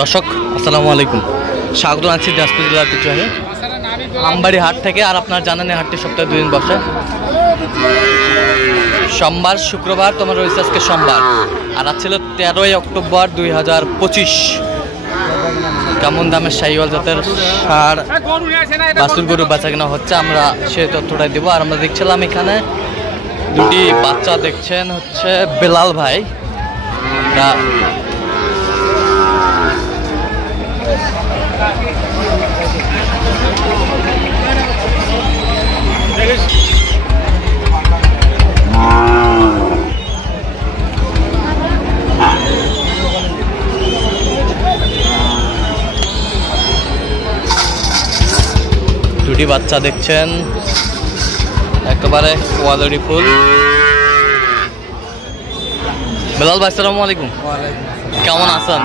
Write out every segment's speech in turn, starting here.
দর্শক আসসালামু আলাইকুম, স্বাগত আছি দিনাজপুর জেলার পিছনে আমবাড়ি হাট থেকে। আর আপনারা জানেন এই হাটটি সপ্তাহে 2 দিন বসে, সোমবার শুক্রবার। তোমার রয়েছে আজকে সোমবার, আর আজ ছিল 13ই অক্টোবর 2025। কেমন দামের শাহিওয়াল জাতের সার বাছুর গরু বেচা কেনা হচ্ছে আমরা সেই তথ্যটাই দেবো। আর আমরা দেখছিলাম এখানে দুটি বাচ্চা দেখছেন, হচ্ছে বেলাল ভাই। দুটি বাচ্চা দেখছেন, একেবারে কোয়ালিটি ফুল। বেলাল ভাই আসসালামু আলাইকুম, কেমন আছেন?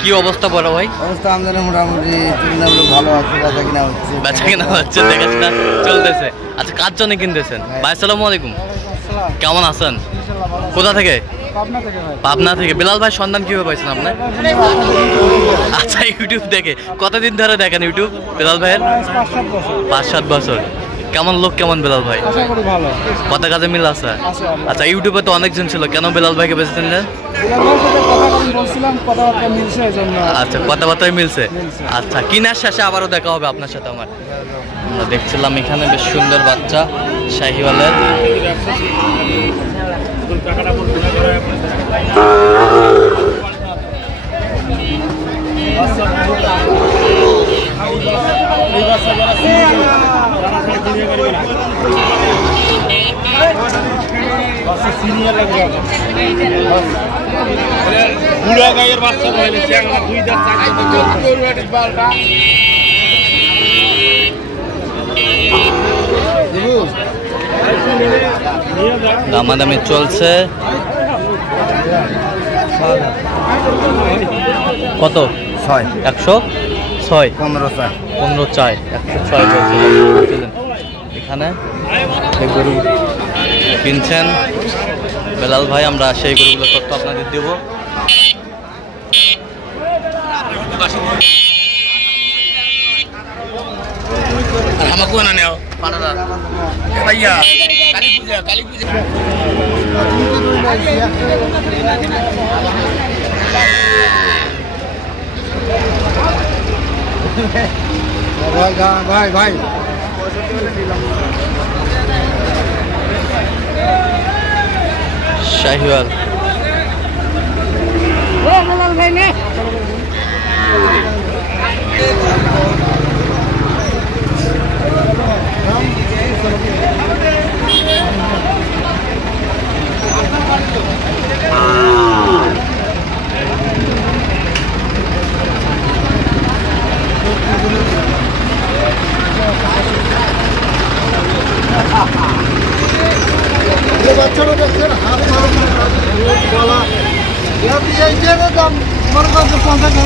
কি অবস্থা বড় ভাই? অবস্থা আমাদের মোটামুটি ভালো আছে, বেচা কেনা হচ্ছে, দেখাশোনা চলতেছে। আচ্ছা, কার জন্য কিনতেছেন ভাই? আসসালামু আলাইকুম, কেমন আছেন? কোথা থেকে? পাবনা থেকে। বেলাল ভাই সন্ধান কিভাবে পাইছেন আপনি? আচ্ছা, ইউটিউব দেখে। কতদিন ধরে দেখেন ইউটিউব বেলাল ভাইয়ের? 5-7 বছর। কেমন লোক, কেমন বেলাল ভাই? কথা কাজে মিল আছে? আচ্ছা, ইউটিউবে তো অনেকজন ছিল, কেন বেলাল ভাইকে বেছে নিলেন? আচ্ছা, কথাবার্তায় মিলছে। আচ্ছা, কিনার শেষে আবারও দেখা হবে আপনার সাথে আমার। আমরা দেখছিলাম এখানে বেশ সুন্দর বাচ্চা শাহিওয়ালের। বুড়া গায়ের বাচ্চা হইলে দুই দামাদামি চলছে। কত? 106 15 চাই 106 বলছিলেন। এখানে গরু কিনছেন বেলাল ভাই, আমরা সেই গরুগুলো তথ্য আপনাদের দেব। ভাই ভাই শাহিওয়াল বাচ্চারা দেখছেন হাত গলা দাম মনে করছে 50,000।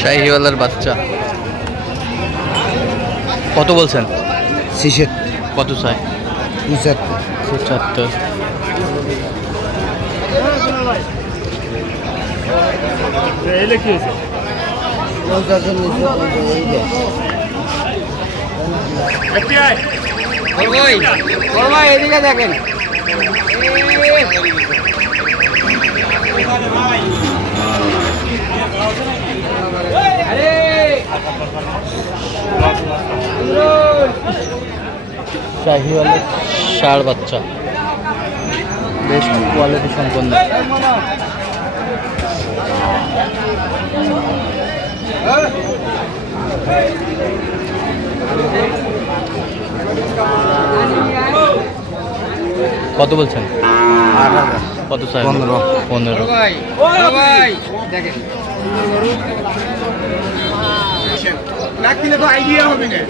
শাহিওয়ালের বাচ্চা কত বলছেন? 66। কত চাই? 75। এদিকে দেখেন, শাহিওয়ালের ষাঁড় বাচ্চা বেশ কোয়ালিটি সম্পন্ন। কত বলছেন? কত চাই? 15। আইডিয়া হবে না।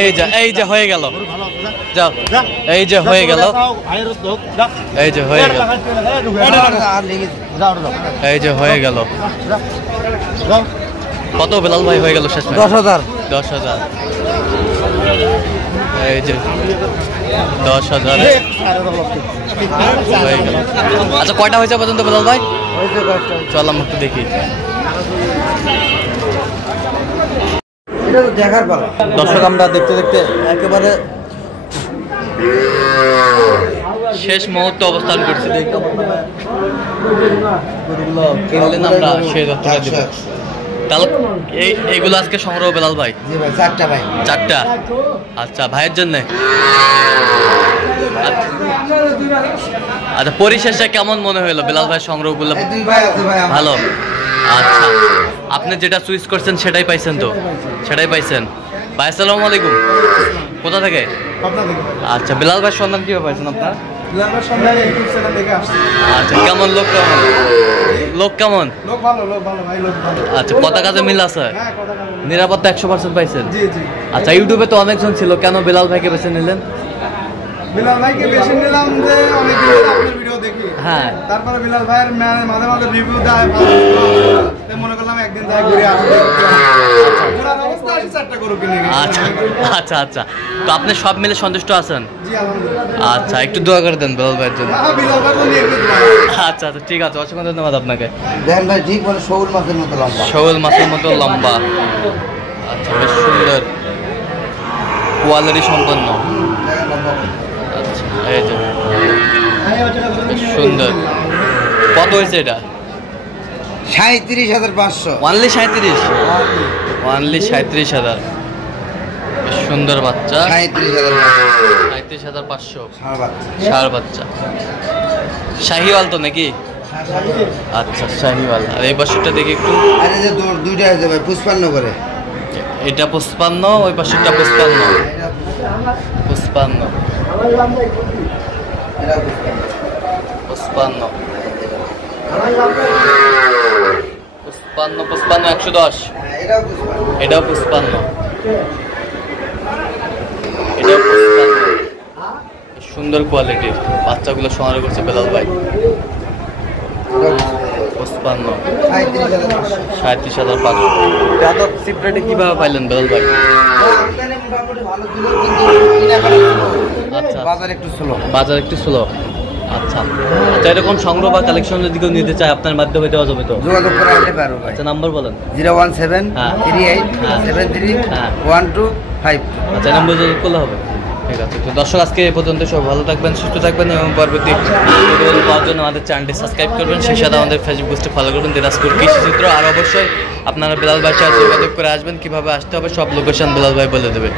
এই যে হয়ে গেল, যাও, এই যে হয়ে গেল, এই যে হয়ে গেল, এই যে হয়ে গেল। কত বেলাল ভাই হয়ে গেল শেষ? 10,000। 10,000। এই যে 10,000 হয়ে গেল। আচ্ছা কয়টা হয়েছে পর্যন্ত বেলাল ভাই? চল আমরা একটু দেখি। দেখার পালা দর্শক আমরা দেখতে দেখতে একেবারে শেষ মুহূর্তে অবস্থান করছি। গরুগুলো কিনলেন আমরা সেই দত্তটা দিব। তাহলে এইগুলো আজকে সংগ্রহ বেলাল ভাই? জি ভাই, 4টা ভাই। 4টা? আচ্ছা ভাইয়ের জন্য। আচ্ছা পরিশেষে কেমন মনে হলো বেলাল ভাই সংগ্রহগুলো? দুই ভাই আছে ভাই আমার। ভালো। আচ্ছা আপনি যেটা চুজ করছেন সেটাই পাইছেন তো? সেটাই পাইছেন। ভাই আসসালামু আলাইকুম, কোথা থেকে? আচ্ছা বেলাল ভাই সন্ধান কিভাবে পাইছেন আপনার? আচ্ছা কেমন লোক, কেমন লোক, কেমন লোক ভালো, লোক ভালো ভাই, লোক ভালো। আচ্ছা কথা কাজে মিল আছে? হ্যাঁ, কথা বলো। নিরাপত্তা 100% পাইছেন? জি জি। আচ্ছা ইউটিউবে তো অনেকজন ছিল, কেন বেলাল ভাইকে বেছে নিলেন? বিলাল ভাইকে বেশি নিলাম যে অনেক দিন আপনার ভিডিও দেখি। হ্যাঁ। তারপরে বিলাল ভাইয়ের মাঝে মাঝে রিভিউ দেয়, ভালো। তাই মনে করলাম একদিন যাই ঘুরে আসবো। পুরা ব্যবস্থা আছে, 4টা গরু কিনে গেছি। আচ্ছা আচ্ছা আচ্ছা, তো আপনি সব মিলে সন্তুষ্ট আছেন? জি আলহামদুলিল্লাহ। আচ্ছা একটু দোয়া করে দেন বেলাল ভাইয়ের জন্য। বিলাল ভাই তো নির্মিত ভাই। আচ্ছা আচ্ছা ঠিক আছে, অসংখ্য ধন্যবাদ আপনাকে। দেন ভাই, ঠিক বলে শৌল মাছের মতো লম্বা। শোল মাছের মতো লম্বা। আচ্ছা বেশ সুন্দর কোয়ালিটি সম্পন্ন। আচ্ছা এই যে বেশ সুন্দর। কত হয়েছে এটা? 37,500। অনলি 37? অনলি 37,000। বেশ সুন্দর বাচ্চা। 37,500 ষাঁড় বাচ্চা। শাহিওয়াল তো নাকি? আচ্ছা শাহিওয়াল। আর এই বাছুরটা দেখি একটু। আরে যে দুইটা আছে ভাই, 55 করে। এটা 55, ওই বাছুরটা 55। 55 55 110। এটাও 55। এটাও 55। সুন্দর কোয়ালিটির বাচ্চাগুলো সংগ্রহ করছে বেলাল ভাই। 55 37,500। এত চিপ রেটে কিভাবে পাইলেন বেলাল ভাই? আচ্ছা বাজার একটু স্লো। বাজার একটু স্লো। আচ্ছা আচ্ছা এরকম সংগ্রহ বা কালেকশন যদি কেউ নিতে চায় আপনার মাধ্যমে দেওয়া যাবে তো? যোগাযোগ করে আনতে পারবো ভাই। আচ্ছা নাম্বার বলেন। 01738731252। আচ্ছা নাম্বার যোগাযোগ করলে হবে। ঠিক আছে, তো দর্শক আজকে এই পর্যন্ত। সব ভালো থাকবেন, সুস্থ থাকবেন এবং পরবর্তী ভিডিও পাওয়ার জন্য আমাদের চ্যানেলটি সাবস্ক্রাইব করবেন, সেই সাথে আমাদের ফেসবুক পেজটি ফলো করবেন দিনাজপুর কৃষিচিত্র। আর অবশ্যই আপনারা বেলাল ভাইয়ের সাথে যোগাযোগ করে আসবেন। কীভাবে আসতে হবে সব লোকেশন বেলাল ভাই বলে দেবে।